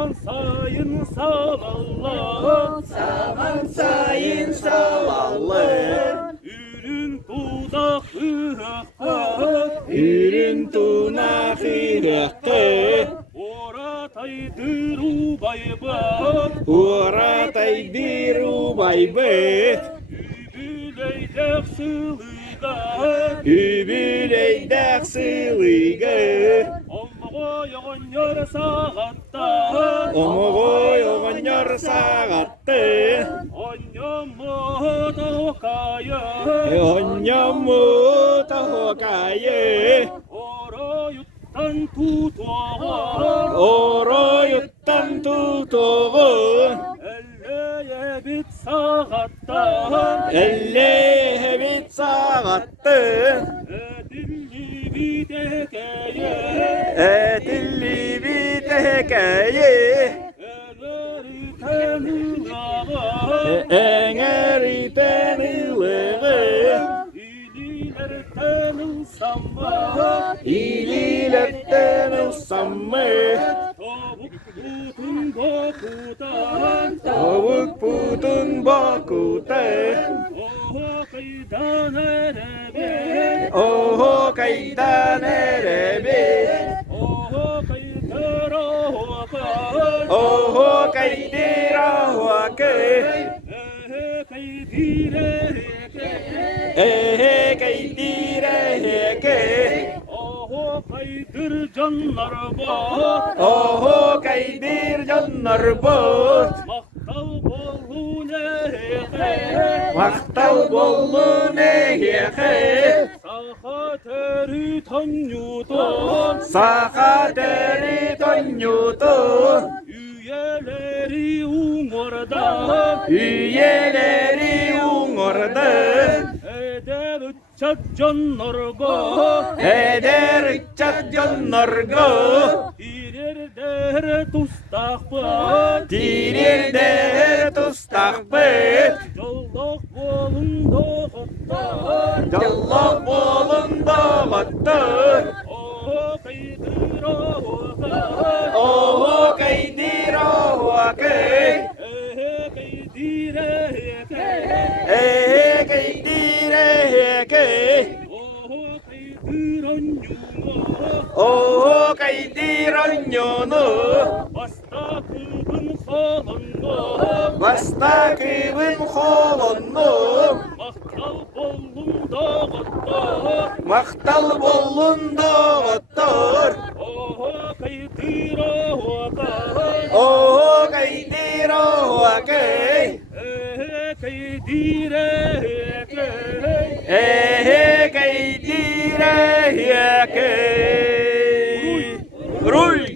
Saman sayın salallah, Saman sayın salallah, ürün budak ıhakka, ürün tuna hırıkkı, orataydır ubaybat, uğrataydır ubaybet, übüleydek sılıgat, übüleydek sılıgı, Olmağa yoğun yar sağatta, omuğu yoğunyor sağattı, Onyamı tokaya, onyamu tahokayı, ora yuttan tutuğa, oro yuttan tutuğun, elleye bit sağatta, elle bit sağattı, edilli bidekeye, etilli bir tekeyi, eleri tanılağa, eğeri tenılığı, ililer tanılsama, ililetten usanma, tavuk tutun dokudan, tavuk putun bakute, oho kaydan erebe, oho kaydan erebe, oho kaydan ohokan, oho kaydira huake, kaydireke, ehe kaydire heke, oho kaydır canlar bak, oho kaydir canlar bot, maktal bolu neheke, maktal bollu neheke, saha teri tanyudan, saka deri tonyutu, üyeleri umurda, üyeleri umurdu, eder uçak canlar bak, eder çat canlarga, dirir der tustak bak, tirir der tustak bet, Yoldak bolun doğuttar, jallah bolunda battır, oho kaydır ohokan, oho kaydira huake, kaydireke, ehe kaydire heke, oho kaydır anyuma, oho kaydiran yonu, basta kıbın salonda, basta kıbın kolonu, maktal bolun doğuttar, maktal bollunda battır, oho kaydır ohokan, oho kaydira huake, kaydireke, ehe kaydire heke, ruy.